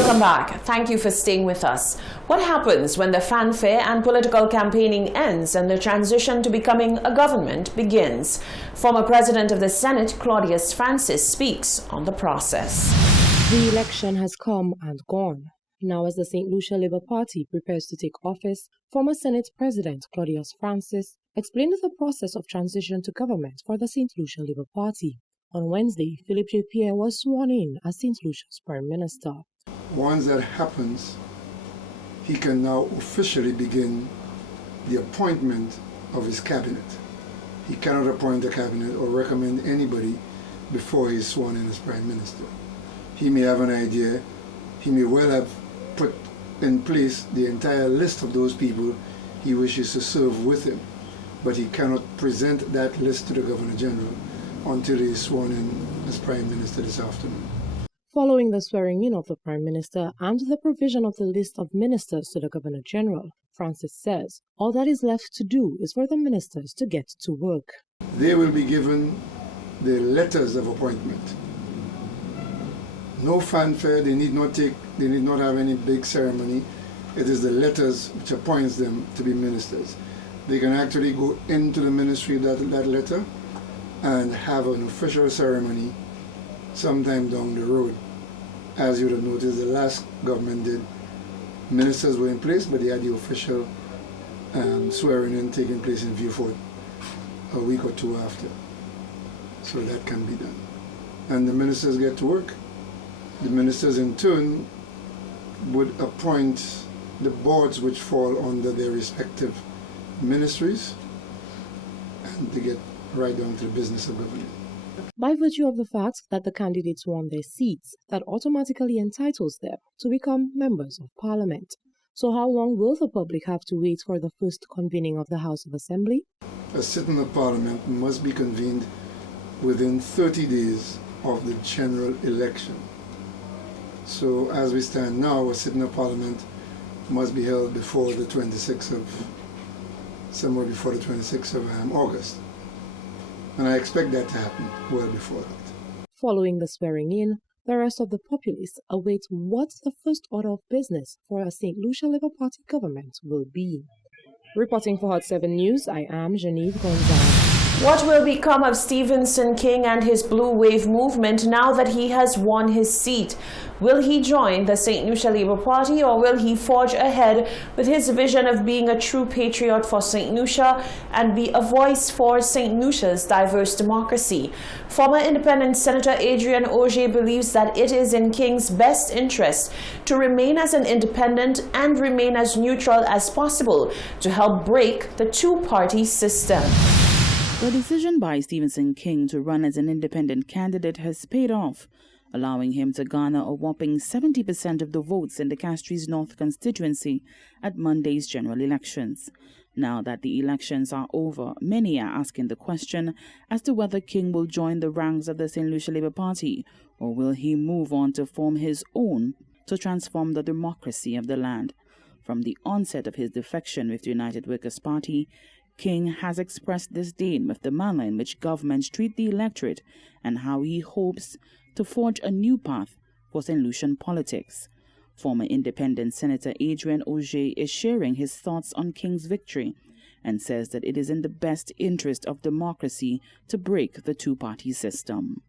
Welcome back. Thank you for staying with us. What happens when the fanfare and political campaigning ends and the transition to becoming a government begins? Former President of the Senate, Claudius Francis, speaks on the process. The election has come and gone. Now, as the St. Lucia Labour Party prepares to take office, former Senate President Claudius Francis explained the process of transition to government for the St. Lucia Labour Party. On Wednesday, Philip J. Pierre was sworn in as St. Lucia's Prime Minister. Once that happens, he can now officially begin the appointment of his cabinet. He cannot appoint a cabinet or recommend anybody before he is sworn in as Prime Minister. He may have an idea, he may well have put in place the entire list of those people he wishes to serve with him, but he cannot present that list to the Governor General until he is sworn in as Prime Minister this afternoon. Following the swearing-in of the Prime Minister and the provision of the list of ministers to the Governor General, Francis says all that is left to do is for the ministers to get to work. They will be given the letters of appointment. No fanfare, they need not have any big ceremony. It is the letters which appoints them to be ministers. They can actually go into the ministry of that letter and have an official ceremony sometime down the road. As you would have noticed, the last government did. Ministers were in place, but they had the official swearing in taking place in Vieux-Fort a week or two after. So that can be done. And the ministers get to work. The ministers in turn would appoint the boards which fall under their respective ministries, and to get right down to the business of government. By virtue of the fact that the candidates won their seats, that automatically entitles them to become members of Parliament. So how long will the public have to wait for the first convening of the House of Assembly? A sitting of Parliament must be convened within 30 days of the general election. So as we stand now, a sitting of Parliament must be held before the 26th of, somewhere before the 26th of August. And I expect that to happen well before that. Following the swearing-in, the rest of the populace await what the first order of business for a St. Lucia Labour Party government will be. Reporting for Hot 7 News, I am Genevieve Gonzalez. What will become of Stephenson King and his Blue Wave movement now that he has won his seat? Will he join the St. Lucia Labour Party, or will he forge ahead with his vision of being a true patriot for St. Lucia and be a voice for St. Lucia's diverse democracy? Former Independent Senator Adrian Auger believes that it is in King's best interest to remain as an independent and remain as neutral as possible to help break the two-party system. The decision by Stephenson King to run as an independent candidate has paid off, allowing him to garner a whopping 70% of the votes in the Castries North constituency at Monday's general elections. Now that the elections are over, many are asking the question as to whether King will join the ranks of the St. Lucia Labour Party, or will he move on to form his own to transform the democracy of the land. From the onset of his defection with the United Workers' Party, King has expressed disdain with the manner in which governments treat the electorate and how he hopes to forge a new path for St. Lucian politics. Former Independent Senator Adrian Auger is sharing his thoughts on King's victory and says that it is in the best interest of democracy to break the two-party system.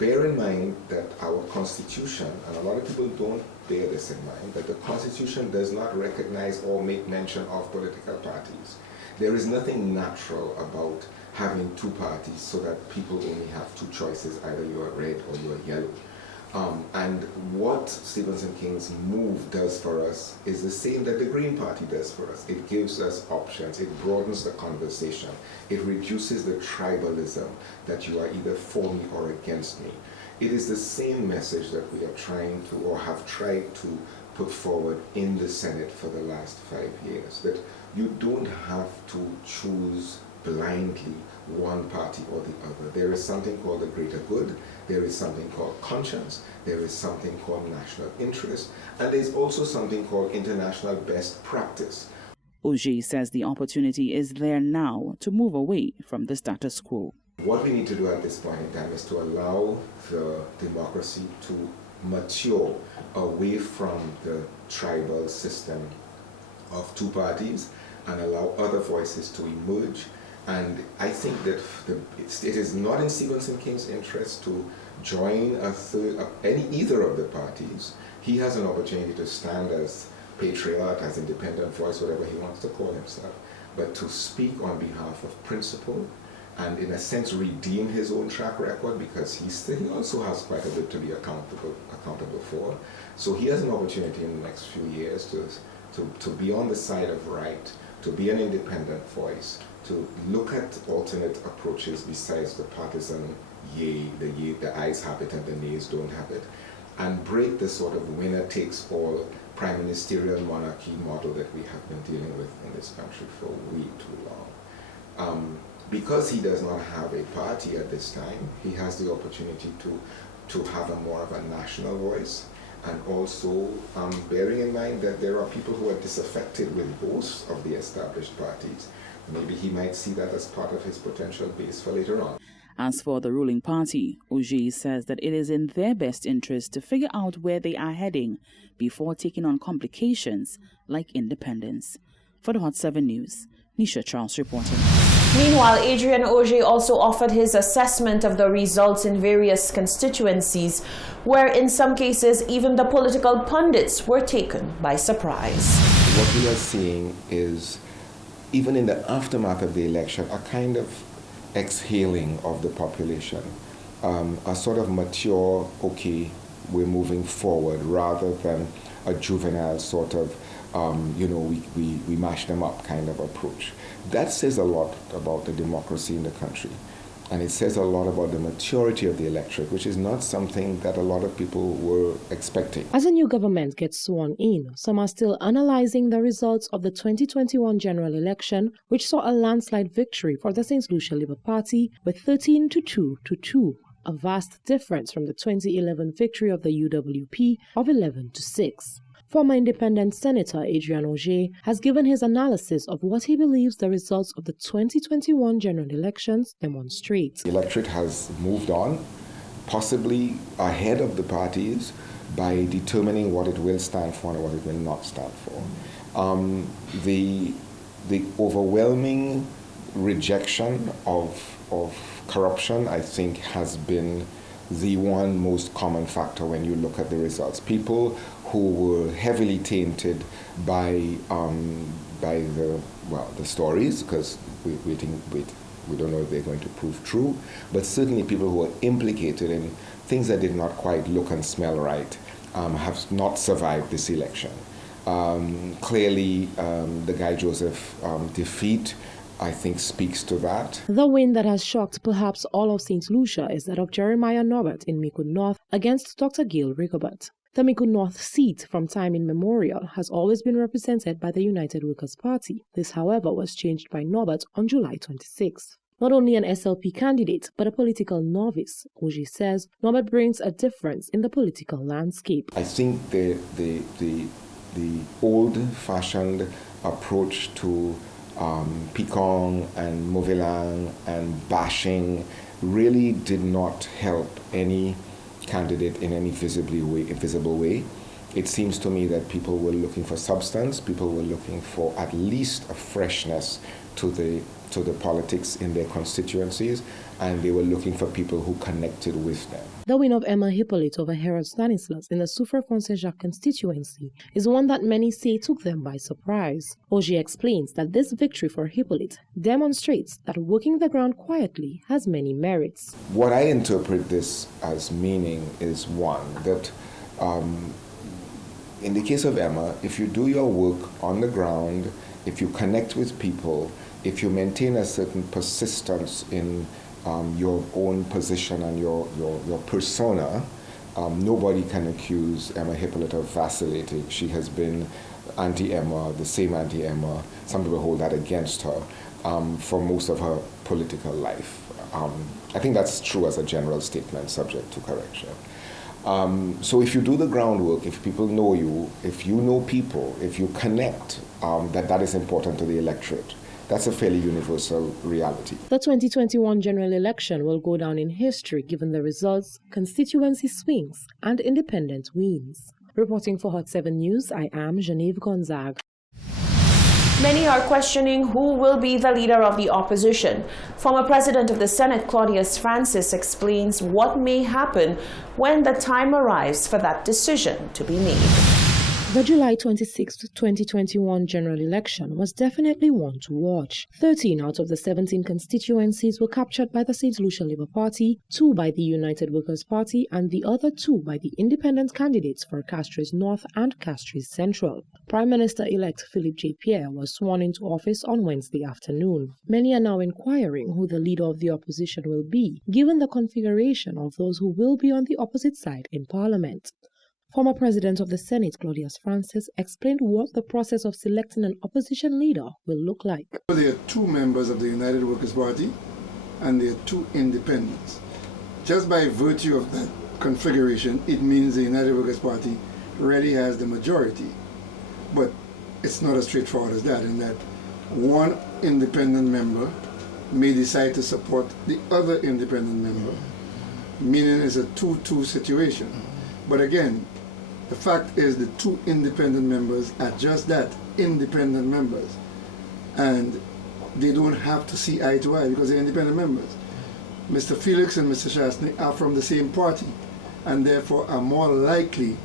Bear in mind that our Constitution, and a lot of people don't bear this in mind, that the Constitution does not recognize or make mention of political parties. There is nothing natural about having two parties so that people only have two choices, either you are red or you are yellow. And what Stephenson King's move does for us is the same that the Green Party does for us. It gives us options, it broadens the conversation, it reduces the tribalism that you are either for me or against me. It is the same message that we are trying to, or have tried to, put forward in the Senate for the last 5 years, that you don't have to choose blindly one party or the other. There is something called the greater good, there is something called conscience, there is something called national interest, and there's also something called international best practice. Auger says the opportunity is there now to move away from the status quo. What we need to do at this point in time is to allow the democracy to mature away from the tribal system of two parties and allow other voices to emerge. And I think that it is not in Stevenson King's interest to join either of the parties. He has an opportunity to stand as patriot, as independent voice, whatever he wants to call himself, but to speak on behalf of principle and in a sense redeem his own track record, because he also has quite a bit to be accountable for. So he has an opportunity in the next few years to be on the side of right, to be an independent voice, to look at alternate approaches besides the partisan the ayes have it and the nays don't have it, and break the sort of winner-takes-all prime ministerial monarchy model that we have been dealing with in this country for way too long. Because he does not have a party at this time, he has the opportunity to have more of a national voice, and also bearing in mind that there are people who are disaffected with both of the established parties. Maybe he might see that as part of his potential base for later on. As for the ruling party, Auger says that it is in their best interest to figure out where they are heading before taking on complications like independence. For the Hot 7 News, Nisha Charles reporting. Meanwhile, Adrian Auger also offered his assessment of the results in various constituencies, where in some cases even the political pundits were taken by surprise. What we are seeing is, even in the aftermath of the election, a kind of exhaling of the population, a sort of mature, okay, we're moving forward, rather than a juvenile sort of, we mash them up kind of approach. That says a lot about the democracy in the country. And it says a lot about the maturity of the electorate, which is not something that a lot of people were expecting. As a new government gets sworn in, some are still analyzing the results of the 2021 general election, which saw a landslide victory for the St. Lucia Labour Party with 13 to 2 to 2, a vast difference from the 2011 victory of the UWP of 11 to 6. Former independent Senator Adrian Auger has given his analysis of what he believes the results of the 2021 general elections demonstrate. The electorate has moved on, possibly ahead of the parties, by determining what it will stand for and what it will not stand for. The overwhelming rejection of corruption, I think, has been the one most common factor when you look at the results. People who were heavily tainted by the stories, because we don't know if they're going to prove true, but certainly people who were implicated in things that did not quite look and smell right have not survived this election. Clearly, the Guy Joseph defeat, I think, speaks to that. The win that has shocked perhaps all of St. Lucia is that of Jeremiah Norbert in Micoud North against Dr. Gail Rigobert. The Micoud North seat from time immemorial has always been represented by the United Workers' Party. This, however, was changed by Norbert on July 26. Not only an SLP candidate, but a political novice, Auger says Norbert brings a difference in the political landscape. I think the old-fashioned approach to picong and mauvais and bashing really did not help any candidate in any visible way. It seems to me that people were looking for substance, people were looking for at least a freshness to the politics in their constituencies, and they were looking for people who connected with them. The win of Emma Hippolyte over Harold Stanislas in the Soufrière Saint-Jacques constituency is one that many say took them by surprise. Auger explains that this victory for Hippolyte demonstrates that working the ground quietly has many merits. What I interpret this as meaning is, one, that in the case of Emma, if you do your work on the ground, if you connect with people, if you maintain a certain persistence in your own position and your persona, nobody can accuse Emma Hippolyte of vacillating. She has been anti-Emma, the same anti-Emma. Some people hold that against her for most of her political life. I think that's true as a general statement, subject to correction. So if you do the groundwork, if people know you, if you know people, if you connect, that is important to the electorate. That's a fairly universal reality. The 2021 general election will go down in history given the results, constituency swings, and independent wins. Reporting for Hot 7 News, I am Genevieve Gonzague. Many are questioning who will be the leader of the opposition. Former President of the Senate, Claudius Francis, explains what may happen when the time arrives for that decision to be made. The July 26, 2021 general election was definitely one to watch. 13 out of the 17 constituencies were captured by the St. Lucia Labour Party, 2 by the United Workers' Party, and the other 2 by the independent candidates for Castries North and Castries Central. Prime Minister-elect Philippe J. Pierre was sworn into office on Wednesday afternoon. Many are now inquiring who the leader of the opposition will be, given the configuration of those who will be on the opposite side in Parliament. Former President of the Senate, Claudius Francis, explained what the process of selecting an opposition leader will look like. There are 2 members of the United Workers' Party and there are 2 independents. Just by virtue of that configuration, it means the United Workers' Party already has the majority. But it's not as straightforward as that, in that one independent member may decide to support the other independent member, meaning it's a 2-2 situation. But again, the fact is the 2 independent members are just that, independent members. And they don't have to see eye to eye because they're independent members. Mr. Felix and Mr. Chastney are from the same party and therefore are more likely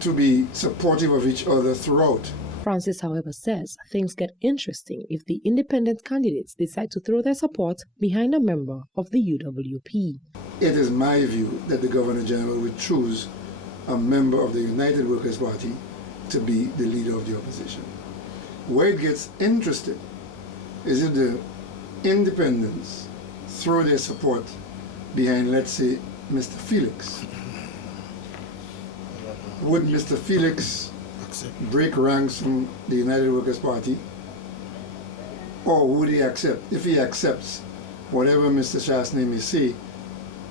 to be supportive of each other throughout. Francis, however, says things get interesting if the independent candidates decide to throw their support behind a member of the UWP. It is my view that the Governor General would choose a member of the United Workers' Party to be the leader of the opposition. Where it gets interesting is if the independents throw their support behind, let's say, Mr. Felix. Would Mr. Felix break ranks from the United Workers' Party, or would he accept? If he accepts whatever Mr. Chastney may say,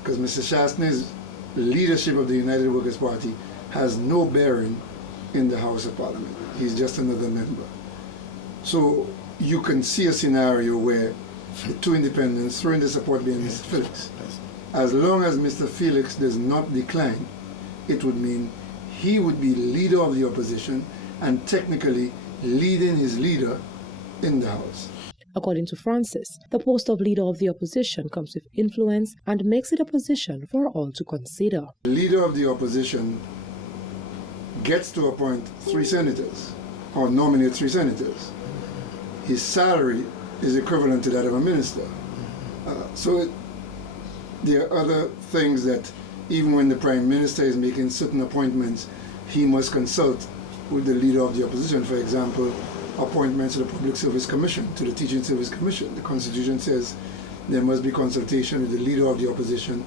because Mr. Chastney's leadership of the United Workers' Party has no bearing in the House of Parliament. He's just another member. So you can see a scenario where the 2 independents throwing the support behind Mr. Felix. As long as Mr. Felix does not decline, it would mean he would be leader of the opposition and technically leading his leader in the House. According to Francis, the post of leader of the opposition comes with influence and makes it a position for all to consider. The leader of the opposition gets to appoint 3 senators or nominate 3 senators. His salary is equivalent to that of a minister. There are other things that even when the Prime Minister is making certain appointments, he must consult with the leader of the opposition. For example, appointments to the Public Service Commission, to the Teaching Service Commission. The Constitution says there must be consultation with the leader of the opposition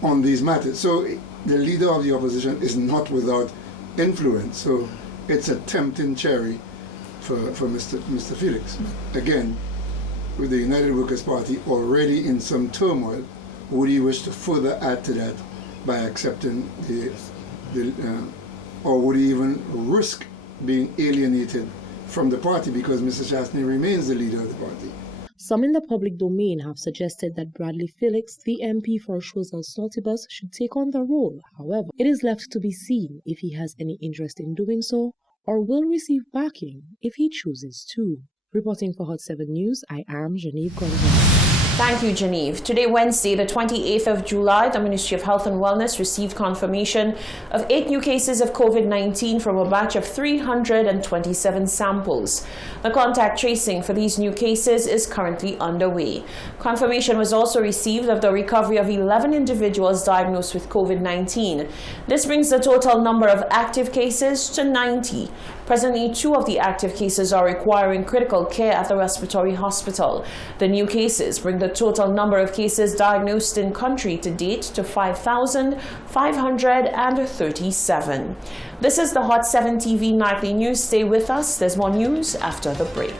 on these matters. So the leader of the opposition is not without influence. So it's a tempting cherry for Mr. Felix. Again, with the United Workers' Party already in some turmoil, would he wish to further add to that by accepting or would he even risk being alienated from the party because Mr. Chastney remains the leader of the party? Some in the public domain have suggested that Bradley Felix, the MP for Choiseul Saltibus, should take on the role. However, it is left to be seen if he has any interest in doing so or will receive backing if he chooses to. Reporting for Hot 7 News, I am Genevieve Gonzague. Thank you, Genevieve. Today, Wednesday, the 28th of July, the Ministry of Health and Wellness received confirmation of 8 new cases of COVID-19 from a batch of 327 samples. The contact tracing for these new cases is currently underway. Confirmation was also received of the recovery of 11 individuals diagnosed with COVID-19. This brings the total number of active cases to 90. Presently, 2 of the active cases are requiring critical care at the respiratory hospital. The new cases bring the total number of cases diagnosed in country to date to 5,537. This is the Hot 7 TV Nightly News. Stay with us. There's more news after the break.